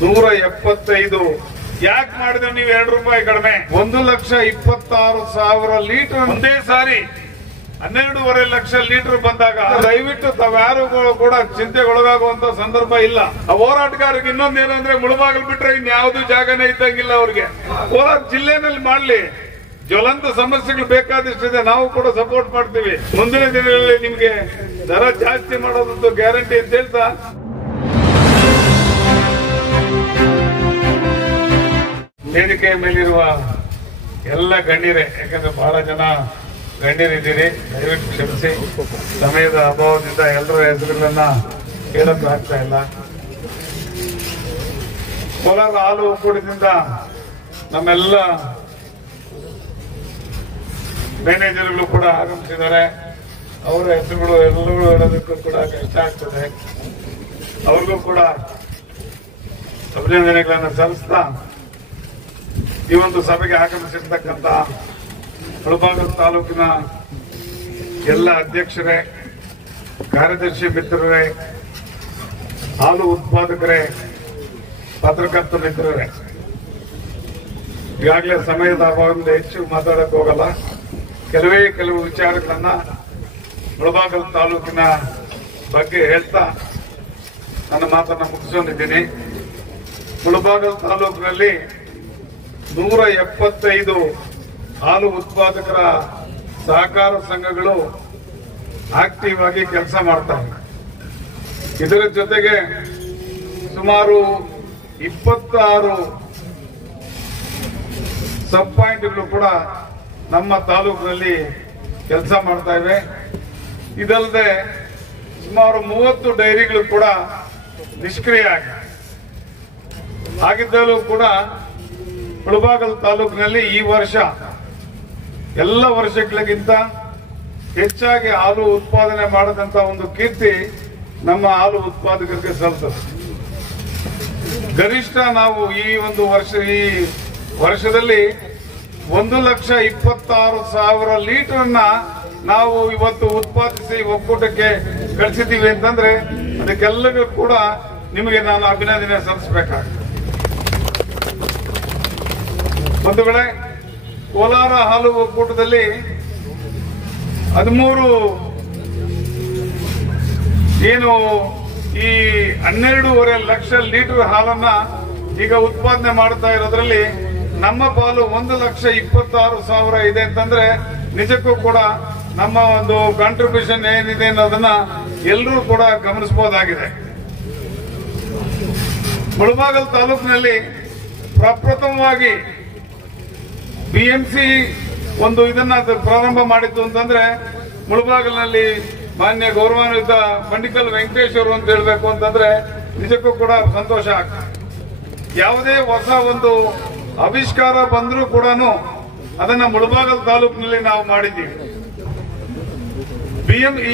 175 ಯಾಕೆ ಮಾಡಿದ್ರೆ ನೀವು ₹2 ಕಡಿಮೆ? 1,26,000 ಲೀಟರ್ ಒಂದೇ ಸಾರಿ 12.5 ಲಕ್ಷ ಲೀಟರ್ ಬಂದಾಗ ದಯವಿಟ್ಟು ತಾವ್ಯಾರು ಕೂಡ ಚಿಂತೆಗೊಳಗಾಗುವಂತ ಸಂದರ್ಭ ಇಲ್ಲ. ಆ ಹೋರಾಟಗಾರರಿಗೆ ಇನ್ನೊಂದೇನಂದ್ರೆ ಮುಳಬಾಗಿಲು ಬಿಟ್ರೆ ಇನ್ಯಾವುದು ಜಾಗನೇ ಇದ್ದಂಗಿಲ್ಲ ಅವ್ರಿಗೆ. ಕೋಲಾರ ಜಿಲ್ಲೆನಲ್ಲಿ ಮಾಡ್ಲಿ, ಜ್ವಲಂತ ಸಮಸ್ಯೆಗಳು ಬೇಕಾದಷ್ಟಿದೆ, ನಾವು ಕೂಡ ಸಪೋರ್ಟ್ ಮಾಡ್ತೀವಿ. ಮುಂದಿನ ದಿನಗಳಲ್ಲಿ ನಿಮ್ಗೆ ದರ ಜಾಸ್ತಿ ಮಾಡೋದಂತೂ ಗ್ಯಾರಂಟಿ ಅಂತ ಹೇಳ್ತಾ ವೇದಿಕೆಯ ಮೇಲಿರುವ ಎಲ್ಲ ಗಣ್ಯರೇ, ಯಾಕಂದ್ರೆ ಬಹಳ ಜನ ಗಣ್ಯರಿದ್ದೀರಿ, ದಯವಿಟ್ಟು ಕ್ಷಮಿಸಿ. ಸಮಯದ ಅಭಾವದಿಂದ ಎಲ್ಲರ ಹೆಸರುಗಳನ್ನ ಹೇಳಕ್ ಆಗ್ತಾ ಇಲ್ಲ. ಕೋಲಾರ ಹಾಲು ಒಕ್ಕೂಟದಿಂದ ನಮ್ಮೆಲ್ಲ ಮ್ಯಾನೇಜರ್ಗಳು ಕೂಡ ಆಗಮಿಸಿದ್ದಾರೆ. ಅವರ ಹೆಸರುಗಳು ಎಲ್ಲರೂ ಹೇಳೋದಕ್ಕೂ ಕೂಡ ಕಷ್ಟ ಆಗ್ತದೆ. ಅವ್ರಿಗೂ ಕೂಡ ಅಭಿನಂದನೆಗಳನ್ನು ಸಲ್ಲಿಸ್ತಾ ಈ ಒಂದು ಸಭೆಗೆ ಆಗಮಿಸಿರ್ತಕ್ಕಂಥ ಮುಳಬಾಗಿಲು ತಾಲೂಕಿನ ಎಲ್ಲ ಅಧ್ಯಕ್ಷರೇ, ಕಾರ್ಯದರ್ಶಿ ಮಿತ್ರರೇ, ಹಾಲು ಉತ್ಪಾದಕರೇ, ಪತ್ರಕರ್ತ ಮಿತ್ರರೇ, ಈಗಾಗಲೇ ಸಮಯದ ಅಭಾವದಿಂದ ಹೆಚ್ಚು ಮಾತಾಡಕ್ ಹೋಗಲ್ಲ. ಕೆಲವು ವಿಚಾರಗಳನ್ನ ಮುಳಬಾಗಿಲು ತಾಲೂಕಿನ ಬಗ್ಗೆ ಹೇಳ್ತಾ ನನ್ನ ಮಾತನ್ನ ಮುಗಿಸ್ಕೊಂಡಿದ್ದೀನಿ. ಮುಳಬಾಗಿಲು ತಾಲೂಕಿನಲ್ಲಿ 175 ಹಾಲು ಉತ್ಪಾದಕರ ಸಹಕಾರ ಸಂಘಗಳು ಆಕ್ಟಿವ್ ಆಗಿ ಕೆಲಸ ಮಾಡ್ತವೆ. ಇದರ ಜೊತೆಗೆ ಸುಮಾರು 26 ಸಬ್ ಪಾಯಿಂಟ್ಗಳು ಕೂಡ ನಮ್ಮ ತಾಲೂಕಿನಲ್ಲಿ ಕೆಲಸ ಮಾಡ್ತಾ ಇವೆ. ಇದಲ್ಲದೆ ಸುಮಾರು 30 ಡೈರಿಗಳು ಕೂಡ ನಿಷ್ಕ್ರಿಯ ಆಗಿದ್ದಲ್ಲೂ ಕೂಡ ಮುಳಬಾಗಿಲು ತಾಲೂಕಿನಲ್ಲಿ ಈ ವರ್ಷ ಎಲ್ಲ ವರ್ಷಗಳಿಗಿಂತ ಹೆಚ್ಚಾಗಿ ಹಾಲು ಉತ್ಪಾದನೆ ಮಾಡದಂತ ಒಂದು ಕೀರ್ತಿ ನಮ್ಮ ಹಾಲು ಉತ್ಪಾದಕರಿಗೆ ಸಲ್ತದೆ. ಗರಿಷ್ಠ ನಾವು ಈ ವರ್ಷದಲ್ಲಿ 1,26,000 ಲೀಟರ್ನ ನಾವು ಇವತ್ತು ಉತ್ಪಾದಿಸಿ ಒಕ್ಕೂಟಕ್ಕೆ ಕಳಿಸಿದ್ದೀವಿ ಅಂತಂದ್ರೆ ಅದಕ್ಕೆಲ್ಲರಿಗೂ ಕೂಡ ನಿಮಗೆ ನಾನು ಅಭಿನಂದನೆ ಸಲ್ಲಿಸಬೇಕಾಗುತ್ತೆ. ಬಂಧುಗಳೇ, ಕೋಲಾರ ಹಾಲು ಒಕ್ಕೂಟದಲ್ಲಿ 13 ಏನು ಈ 12.5 ಲಕ್ಷ ಲೀಟರ್ ಹಾಲನ್ನ ಈಗ ಉತ್ಪಾದನೆ ಮಾಡ್ತಾ ಇರೋದ್ರಲ್ಲಿ ನಮ್ಮ ಪಾಲು 1,26,000 ಇದೆ ಅಂತಂದ್ರೆ ನಿಜಕ್ಕೂ ಕೂಡ ನಮ್ಮ ಒಂದು ಕಾಂಟ್ರಿಬ್ಯೂಷನ್ ಏನಿದೆ ಅನ್ನೋದನ್ನ ಎಲ್ಲರೂ ಕೂಡ ಗಮನಿಸಬಹುದಾಗಿದೆ. ಮುಳಬಾಗಿಲು ತಾಲೂಕಿನಲ್ಲಿ ಪ್ರಪ್ರಥಮವಾಗಿ ಬಿಎಂಸಿ ಒಂದು ಇದನ್ನ ಪ್ರಾರಂಭ ಮಾಡಿತ್ತು ಅಂತಂದ್ರೆ ಮುಳಬಾಗಿಲಿನಲ್ಲಿ ಮಾನ್ಯ ಗೌರವಾನ್ವಿತ ಬಂಡಿಕಲ್ ವೆಂಕಟೇಶ್ ಅವರು ಅಂತ ಹೇಳ್ಬೇಕು ಅಂತಂದ್ರೆ ನಿಜಕ್ಕೂ ಕೂಡ ಸಂತೋಷ ಆಗ್ತದೆ. ಯಾವುದೇ ಹೊಸ ಒಂದು ಆವಿಷ್ಕಾರ ಬಂದರೂ ಕೂಡ ಅದನ್ನ ಮುಳಬಾಗಿಲು ತಾಲೂಕಿನಲ್ಲಿ ನಾವು ಮಾಡಿದ್ದೀವಿ.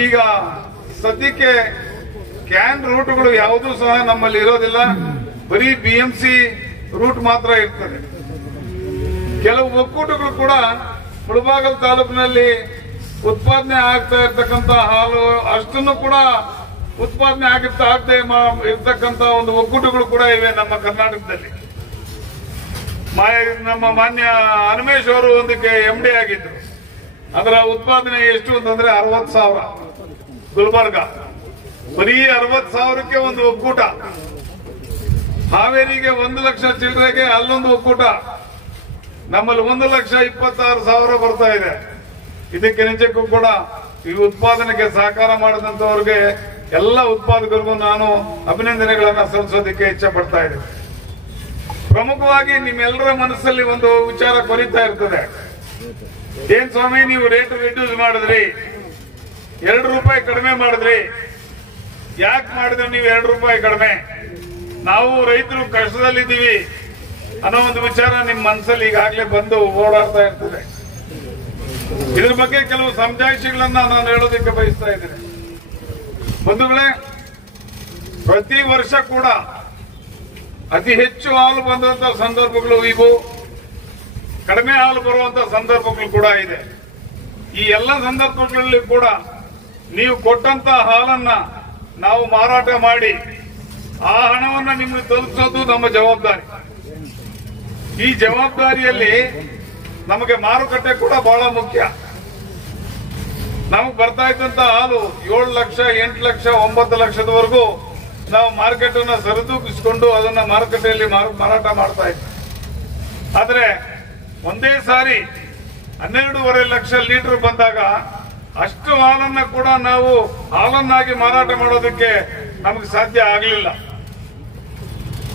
ಈಗ ಸದ್ಯಕ್ಕೆ ಕ್ಯಾನ್ ರೂಟ್ಗಳು ಯಾವುದೂ ಸಹ ನಮ್ಮಲ್ಲಿ ಇರೋದಿಲ್ಲ, ಬರೀ ಬಿಎಂಸಿ ರೂಟ್ ಮಾತ್ರ ಇರ್ತದೆ. ಕೆಲವು ಒಕ್ಕೂಟಗಳು ಕೂಡ ಮುಳಬಾಗಿಲು ತಾಲೂಕಿನಲ್ಲಿ ಉತ್ಪಾದನೆ ಆಗ್ತಾ ಇರ್ತಕ್ಕಂಥ ಹಾಲು ಅಷ್ಟನ್ನು ಕೂಡ ಉತ್ಪಾದನೆ ಆಗದೆ ಇರ್ತಕ್ಕಂಥ ಒಂದು ಒಕ್ಕೂಟಗಳು ಕೂಡ ಇವೆ ನಮ್ಮ ಕರ್ನಾಟಕದಲ್ಲಿ. ನಮ್ಮ ಮಾನ್ಯ ಹನುಮೇಶ್ ಅವರು ಒಂದಕ್ಕೆ MD ಆಗಿದ್ರು. ಅದರ ಉತ್ಪಾದನೆ ಎಷ್ಟು ಅಂತಂದ್ರೆ 60,000. ಗುಲ್ಬರ್ಗ ಬರೀ 60,000ಕ್ಕೆ ಒಂದು ಒಕ್ಕೂಟ. ಹಾವೇರಿಗೆ 1 ಲಕ್ಷ ಚಿಲ್ಲರೆಗೆ ಅಲ್ಲೊಂದು ಒಕ್ಕೂಟ. ನಮ್ಮಲ್ಲಿ 1,26,000 ಬರ್ತಾ ಇದೆ. ಇದಕ್ಕೆ ನಿಜಕ್ಕೂ ಕೂಡ ಈ ಉತ್ಪಾದನೆಗೆ ಸಹಕಾರ ಮಾಡಿದಂತವ್ರಿಗೆ ಎಲ್ಲ ಉತ್ಪಾದಕರಿಗೂ ನಾನು ಅಭಿನಂದನೆಗಳನ್ನ ಸಲ್ಲಿಸೋದಕ್ಕೆ ಇಚ್ಛೆ ಪಡ್ತಾ ಇದ್ದೇನೆ. ಪ್ರಮುಖವಾಗಿ ನಿಮ್ಮೆಲ್ಲರ ಮನಸ್ಸಲ್ಲಿ ಒಂದು ವಿಚಾರ ಕೊರಿತಾ ಇರ್ತದೆ, ಏನ್ ಸ್ವಾಮಿ ನೀವು ರೇಟ್ ರಿಡ್ಯೂಸ್ ಮಾಡಿದ್ರಿ, ₹2 ಕಡಿಮೆ ಮಾಡಿದ್ರಿ, ಯಾಕೆ ಮಾಡಿದ್ರೆ ನೀವು ₹2 ಕಡಿಮೆ, ನಾವು ರೈತರು ಕಷ್ಟದಲ್ಲಿದ್ದೀವಿ ಅನ್ನೋ ಒಂದು ವಿಚಾರ ನಿಮ್ ಮನಸ್ಸಲ್ಲಿ ಈಗಾಗಲೇ ಬಂದು ಓಡಾಡ್ತಾ ಇರ್ತದೆ. ಇದ್ರ ಬಗ್ಗೆ ಕೆಲವು ಸಮಜಾಯಿಷಿಗಳನ್ನ ನಾನು ಹೇಳೋದಕ್ಕೆ ಬಯಸ್ತಾ ಇದ್ದೇನೆ. ಬಂಧುಗಳೇ, ಪ್ರತಿ ವರ್ಷ ಕೂಡ ಅತಿ ಹೆಚ್ಚು ಹಾಲು ಬಂದಂತ ಸಂದರ್ಭಗಳು ಇವು, ಕಡಿಮೆ ಹಾಲು ಬರುವಂತ ಸಂದರ್ಭಗಳು ಕೂಡ ಇದೆ. ಈ ಎಲ್ಲ ಸಂದರ್ಭಗಳಲ್ಲಿ ಕೂಡ ನೀವು ಕೊಟ್ಟಂತ ಹಾಲನ್ನ ನಾವು ಮಾರಾಟ ಮಾಡಿ ಆ ಹಣವನ್ನು ನಿಮಗೆ ತಲುಪಿಸೋದು ನಮ್ಮ ಜವಾಬ್ದಾರಿ. ಈ ಜವಾಬ್ದಾರಿಯಲ್ಲಿ ನಮಗೆ ಮಾರುಕಟ್ಟೆ ಕೂಡ ಬಹಳ ಮುಖ್ಯ. ನಮಗೆ ಬರ್ತಾ ಇದ್ದಂತ ಹಾಲು 7 ಲಕ್ಷ 8 ಲಕ್ಷ 9 ಲಕ್ಷದವರೆಗೂ ನಾವು ಮಾರ್ಕೆಟ್ ಅನ್ನ ಸರಿದೂಗಿಸಿಕೊಂಡು ಅದನ್ನ ಮಾರುಕಟ್ಟೆಯಲ್ಲಿ ಮಾರಾಟ ಮಾಡ್ತಾ ಇದ್ವಿ. ಆದ್ರೆ ಒಂದೇ ಸಾರಿ 12.5 ಲಕ್ಷ ಲೀಟರ್ ಬಂದಾಗ ಅಷ್ಟು ಹಾಲನ್ನ ಕೂಡ ನಾವು ಹಾಲನ್ನಾಗಿ ಮಾರಾಟ ಮಾಡೋದಕ್ಕೆ ನಮಗೆ ಸಾಧ್ಯ ಆಗಲಿಲ್ಲ.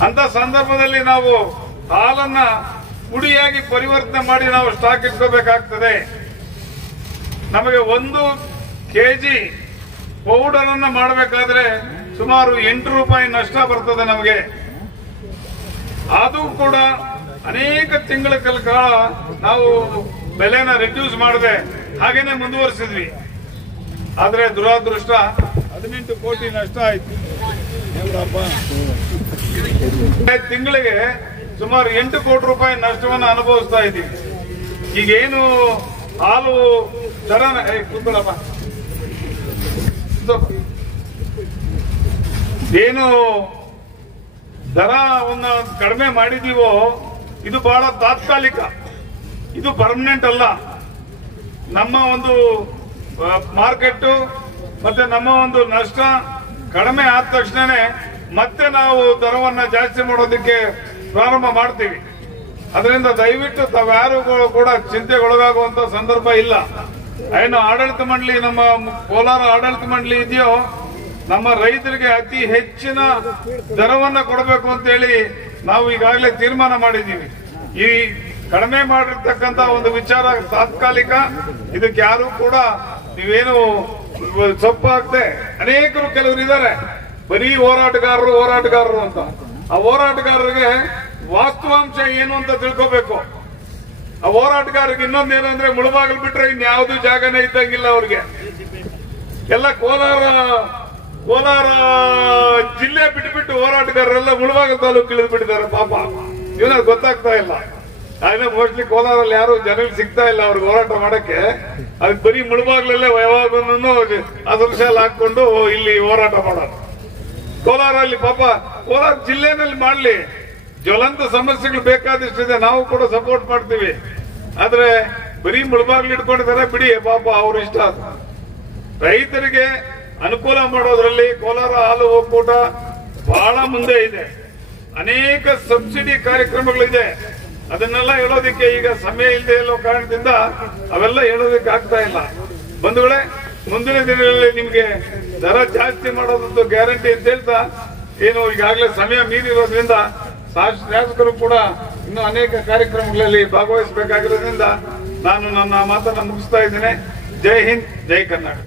ಅಂತ ಸಂದರ್ಭದಲ್ಲಿ ನಾವು ಹಾಲನ್ನ ಪುಡಿಯಾಗಿ ಪರಿವರ್ತನೆ ಮಾಡಿ ನಾವು ಸ್ಟಾಕ್ ಇಟ್ಕೋಬೇಕಾಗ್ತದೆ. ನಮಗೆ 1 ಕೆಜಿ ಪೌಡರ್ ಅನ್ನ ಮಾಡಬೇಕಾದ್ರೆ ಸುಮಾರು 8 ರೂಪಾಯಿ ನಷ್ಟ ಬರ್ತದೆ ನಮಗೆ. ಅದು ಕೂಡ ಅನೇಕ ತಿಂಗಳ ಕಾಲ ನಾವು ಬೆಲೆನ ರಿಡ್ಯೂಸ್ ಮಾಡದೆ ಹಾಗೇನೆ ಮುಂದುವರಿಸಿದ್ವಿ. ಆದ್ರೆ ದುರಾದೃಷ್ಟ 18 ಕೋಟಿ ನಷ್ಟ ಆಯ್ತು. ತಿಂಗಳಿಗೆ ಸುಮಾರು 8 ಕೋಟಿ ರೂಪಾಯಿ ನಷ್ಟವನ್ನು ಅನುಭವಿಸ್ತಾ ಇದ್ದೀವಿ. ಈಗೇನು ಹಾಲು ದರ ಕೂತ್ಕೊಳ್ಳಪ್ಪ, ಏನು ದರವನ್ನು ಕಡಿಮೆ ಮಾಡಿದೀವೋ ಇದು ಬಹಳ ತಾತ್ಕಾಲಿಕ, ಇದು ಪರ್ಮನೆಂಟ್ ಅಲ್ಲ. ನಮ್ಮ ಒಂದು ಮಾರ್ಕೆಟ್ ಮತ್ತೆ ನಮ್ಮ ಒಂದು ನಷ್ಟ ಕಡಿಮೆ ಆದ ತಕ್ಷಣನೇ ಮತ್ತೆ ನಾವು ದರವನ್ನ ಜಾಸ್ತಿ ಮಾಡೋದಕ್ಕೆ ಪ್ರಾರಂಭ ಮಾಡ್ತೀವಿ. ಅದರಿಂದ ದಯವಿಟ್ಟು ತಾವ್ಯಾರು ಕೂಡ ಚಿಂತೆಗೊಳಗಾಗುವಂತ ಸಂದರ್ಭ ಇಲ್ಲ. ಏನು ಆಡಳಿತ ಮಂಡಳಿ, ನಮ್ಮ ಕೋಲಾರ ಆಡಳಿತ ಮಂಡಳಿ ಇದೆಯೋ, ನಮ್ಮ ರೈತರಿಗೆ ಅತಿ ಹೆಚ್ಚಿನ ದರವನ್ನ ಕೊಡಬೇಕು ಅಂತ ಹೇಳಿ ನಾವು ಈಗಾಗಲೇ ತೀರ್ಮಾನ ಮಾಡಿದ್ದೀವಿ. ಈ ಕಡಿಮೆ ಮಾಡಿರ್ತಕ್ಕಂತ ಒಂದು ವಿಚಾರ ತಾತ್ಕಾಲಿಕ. ಇದಕ್ಕೆ ಯಾರು ಕೂಡ ನೀವೇನು ಸೊಪ್ಪಾಗದೆ, ಅನೇಕರು ಕೆಲವರು ಇದ್ದಾರೆ ಬರೀ ಹೋರಾಟಗಾರರು ಅಂತ. ಆ ಹೋರಾಟಗಾರರಿಗೆ ವಾಸ್ತವಾಂಶ ಏನು ಅಂತ ತಿಳ್ಕೋಬೇಕು. ಆ ಹೋರಾಟಗಾರರಿಗೆ ಇನ್ನೊಂದೇನು ಅಂದ್ರೆ ಮುಳಬಾಗಿಲು ಬಿಟ್ರೆ ಇನ್ಯಾವುದೂ ಜಾಗನೇ ಇದ್ದಂಗಿಲ್ಲ ಅವ್ರಿಗೆ. ಎಲ್ಲ ಕೋಲಾರ ಜಿಲ್ಲೆ ಬಿಟ್ಟು ಹೋರಾಟಗಾರರೆಲ್ಲ ಮುಳಬಾಗಿಲು ತಾಲೂಕು ಇಳಿದು ಬಿಟ್ಟಿದ್ದಾರೆ. ಪಾಪ ಇವನ ಗೊತ್ತಾಗ್ತಾ ಇಲ್ಲ. ಆಯ್ನ ಮೋಸ್ಟ್ಲಿ ಕೋಲಾರಲ್ಲಿ ಯಾರು ಜನರು ಸಿಗ್ತಾ ಇಲ್ಲ ಅವ್ರಿಗೆ ಹೋರಾಟ ಮಾಡಕ್ಕೆ. ಅದಕ್ಕೆ ಬರೀ ಮುಳಬಾಗ್ಲಲ್ಲೇ ಯಾವಾಗನೂ ಅದೃಶ್ಯಾಲ ಹಾಕೊಂಡು ಇಲ್ಲಿ ಹೋರಾಟ ಮಾಡೋದು. ಕೋಲಾರಲ್ಲಿ ಪಾಪ ಕೋಲಾರ ಜಿಲ್ಲೆನಲ್ಲಿ ಮಾಡ್ಲಿ, ಜ್ವಲಂತ ಸಮಸ್ಯೆಗಳು ಬೇಕಾದಷ್ಟಿದೆ, ನಾವು ಕೂಡ ಸಪೋರ್ಟ್ ಮಾಡ್ತೀವಿ. ಆದ್ರೆ ಬರೀ ಮುಳಬಾಗ್ಲು ಇಟ್ಕೊಂಡಿದ್ದಾರೆ, ಬಿಡಿ ಪಾಪ ಅವ್ರ ಇಷ್ಟ. ರೈತರಿಗೆ ಅನುಕೂಲ ಮಾಡೋದ್ರಲ್ಲಿ ಕೋಲಾರ ಹಾಲು ಒಕ್ಕೂಟ ಬಹಳ ಮುಂದೆ ಇದೆ. ಅನೇಕ ಸಬ್ಸಿಡಿ ಕಾರ್ಯಕ್ರಮಗಳಿದೆ. ಅದನ್ನೆಲ್ಲ ಹೇಳೋದಿಕ್ಕೆ ಈಗ ಸಮಯ ಇಲ್ಲದೆ ಇರೋ ಕಾರಣದಿಂದ ಅವೆಲ್ಲ ಹೇಳೋದಕ್ಕೆ ಆಗ್ತಾ ಇಲ್ಲ. ಬಂಧುಗಳೇ, ಮುಂದಿನ ದಿನಗಳಲ್ಲಿ ನಿಮ್ಗೆ ದರ ಜಾಸ್ತಿ ಮಾಡೋದಂತೂ ಗ್ಯಾರಂಟಿ ಅಂತ ಹೇಳ್ತಾ, ಏನು ಈಗಾಗಲೇ ಸಮಯ ಮೀರಿರೋದ್ರಿಂದ ಶಾಸಕರು ಕೂಡ ಇನ್ನು ಅನೇಕ ಕಾರ್ಯಕ್ರಮಗಳಲ್ಲಿ ಭಾಗವಹಿಸಬೇಕಾಗಿರೋದ್ರಿಂದ ನಾನು ನನ್ನ ಮಾತನ್ನು ಮುಗಿಸ್ತಾ ಇದ್ದೇನೆ. ಜೈ ಹಿಂದ್, ಜೈ ಕರ್ನಾಟಕ.